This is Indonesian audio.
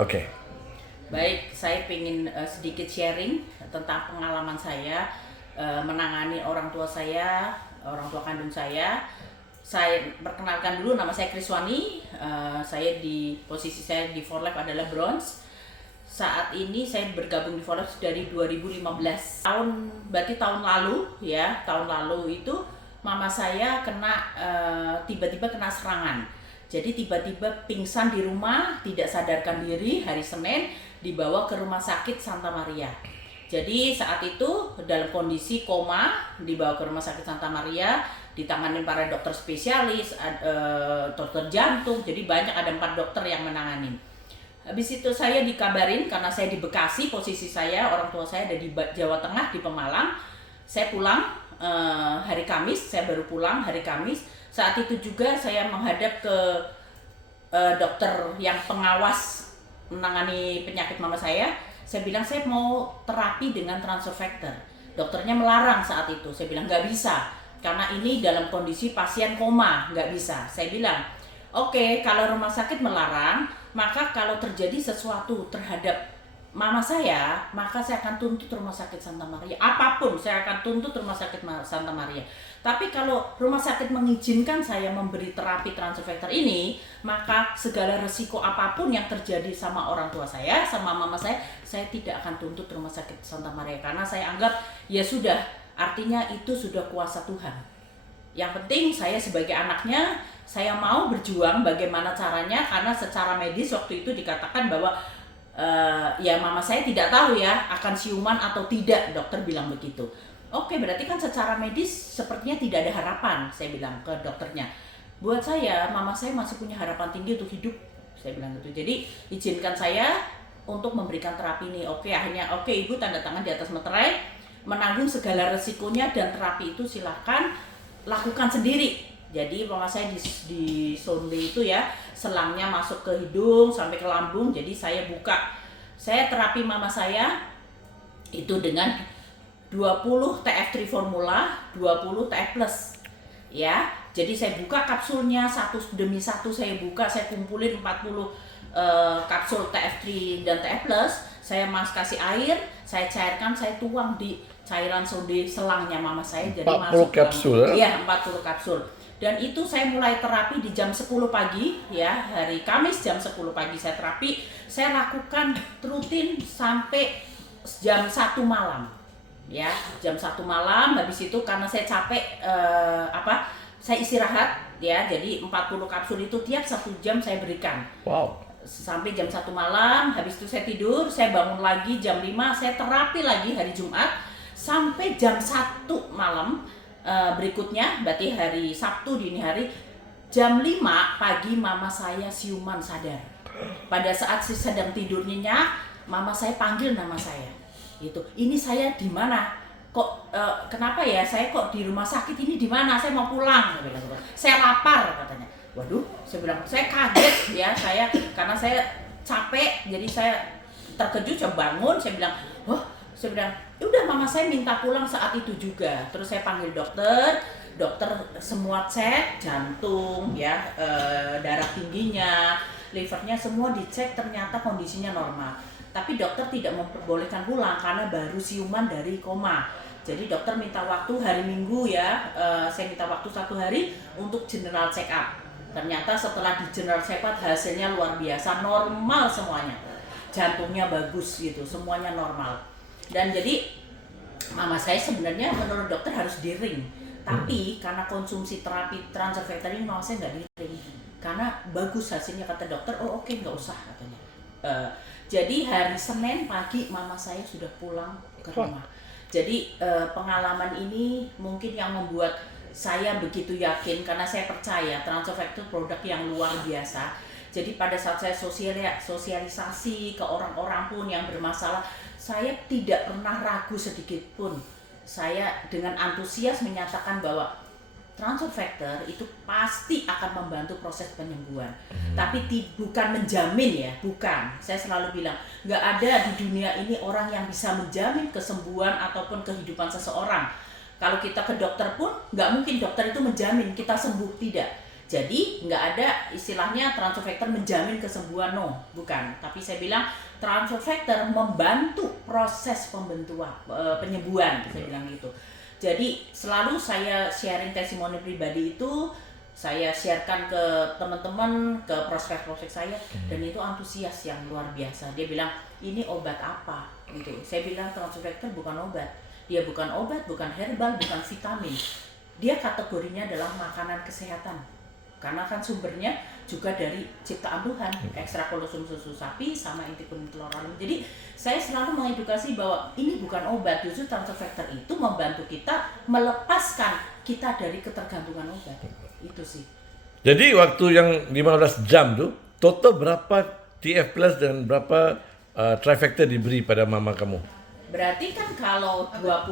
Oke. Baik, saya ingin sedikit sharing tentang pengalaman saya menangani orang tua saya, orang tua kandung saya. Saya perkenalkan dulu, nama saya Kriswani. Saya di posisi saya di For Life adalah bronze. Saat ini saya bergabung di For Life dari 2015. Berarti tahun lalu ya, tahun lalu itu mama saya tiba-tiba kena serangan. Jadi tiba-tiba pingsan di rumah, tidak sadarkan diri hari Senin, dibawa ke rumah sakit Santa Maria. Jadi saat itu dalam kondisi koma, dibawa ke rumah sakit Santa Maria, ditangani para dokter spesialis, dokter jantung, jadi banyak, ada 4 dokter yang menangani. Habis itu saya dikabarin, karena saya di Bekasi, posisi saya, orang tua saya ada di Jawa Tengah, di Pemalang. Saya pulang hari Kamis, saya baru pulang hari Kamis. Saat itu juga saya menghadap ke dokter yang pengawas menangani penyakit mama saya. Saya bilang saya mau terapi dengan transfer factor. Dokternya melarang saat itu. Saya bilang nggak bisa, karena ini dalam kondisi pasien koma, nggak bisa. Saya bilang, oke, kalau rumah sakit melarang, maka kalau terjadi sesuatu terhadap mama saya, maka saya akan tuntut rumah sakit Santa Maria. Apapun, saya akan tuntut rumah sakit Santa Maria. Tapi kalau rumah sakit mengizinkan saya memberi terapi transfer factor ini, maka segala resiko apapun yang terjadi sama orang tua saya, sama mama saya tidak akan tuntut rumah sakit Santa Maria. Karena saya anggap, ya sudah, artinya itu sudah kuasa Tuhan. Yang penting saya sebagai anaknya, saya mau berjuang bagaimana caranya, karena secara medis waktu itu dikatakan bahwa ya mama saya tidak tahu ya akan siuman atau tidak, dokter bilang begitu. Oke, berarti kan secara medis sepertinya tidak ada harapan, saya bilang ke dokternya. Buat saya, mama saya masih punya harapan tinggi untuk hidup, saya bilang gitu. Jadi izinkan saya untuk memberikan terapi ini. Oke, akhirnya oke, ibu tanda tangan di atas meterai, menanggung segala resikonya, dan terapi itu silahkan lakukan sendiri. Jadi mama saya di sonde itu ya, selangnya masuk ke hidung sampai ke lambung. Jadi saya buka, saya terapi mama saya itu dengan 20 TF3 formula, 20 TF plus ya. Jadi saya buka kapsulnya satu demi satu, saya buka, saya kumpulin 40 kapsul TF3 dan TF plus. Saya kasih air, saya cairkan, saya tuang di cairan sonde selangnya mama saya. Jadi 40 masuk kapsul ya? Iya, 40 kapsul. Dan itu saya mulai terapi di jam 10 pagi ya, hari Kamis jam 10 pagi saya terapi. Saya lakukan rutin sampai jam 1 malam. Ya, jam 1 malam. Habis itu karena saya capek saya istirahat ya. Jadi 40 kapsul itu tiap 1 jam saya berikan. Wow. Sampai jam 1 malam, habis itu saya tidur, saya bangun lagi jam 5, saya terapi lagi hari Jumat sampai jam 1 malam. Berikutnya, berarti hari Sabtu dini hari, jam 5 pagi mama saya siuman sadar. Pada saat saya sedang tidur nyenyak, mama saya panggil nama saya. Itu, ini saya di mana? Kok kenapa ya? Saya kok di rumah sakit ini di mana? Saya mau pulang. Saya lapar katanya. Waduh, saya bilang saya kaget ya, karena saya capek, jadi saya terkejut, saya bangun, saya bilang, saya bilang, udah mama saya minta pulang saat itu juga. Terus saya panggil dokter semua cek, jantung ya, darah tingginya, livernya semua dicek, ternyata kondisinya normal. Tapi dokter tidak memperbolehkan pulang karena baru siuman dari koma. Jadi dokter minta waktu hari Minggu ya, saya minta waktu 1 hari untuk general check up. Ternyata setelah di general check up hasilnya luar biasa, normal semuanya. Jantungnya bagus gitu, semuanya normal. Dan jadi mama saya sebenarnya menurut dokter harus di ring. Tapi karena konsumsi terapi transfer factor ini, mama saya nggak di ring. Karena bagus hasilnya kata dokter, oke, nggak usah katanya. Jadi hari Senin pagi mama saya sudah pulang ke rumah. Jadi pengalaman ini mungkin yang membuat saya begitu yakin, karena saya percaya transfer factor produk yang luar biasa. Jadi pada saat saya sosialisasi ke orang-orang pun yang bermasalah, saya tidak pernah ragu sedikit pun. Saya dengan antusias menyatakan bahwa transfer factor itu pasti akan membantu proses penyembuhan. Tapi bukan menjamin ya, bukan. Saya selalu bilang, nggak ada di dunia ini orang yang bisa menjamin kesembuhan ataupun kehidupan seseorang. Kalau kita ke dokter pun, nggak mungkin dokter itu menjamin kita sembuh, tidak. Jadi nggak ada istilahnya transfer factor menjamin kesembuhan, no, bukan. Tapi saya bilang transfer factor membantu proses penyembuhan, saya bilang gitu. Jadi selalu saya sharing testimoni pribadi itu, saya sharekan ke teman-teman, ke prospek-prospek saya, dan itu antusias yang luar biasa. Dia bilang, ini obat apa? Gitu. Saya bilang transfer factor bukan obat. Dia bukan obat, bukan herbal, bukan vitamin. Dia kategorinya adalah makanan kesehatan. Karena kan sumbernya juga dari ciptaan Tuhan, ekstra kolostrum susu sapi sama inti kuning telur ayam. Jadi saya selalu mengedukasi bahwa ini bukan obat, justru transfer factor itu membantu kita melepaskan kita dari ketergantungan obat. Itu sih. Jadi waktu yang 15 jam tuh, total berapa TF plus dan berapa trifecta diberi pada mama kamu? Berarti kan kalau 20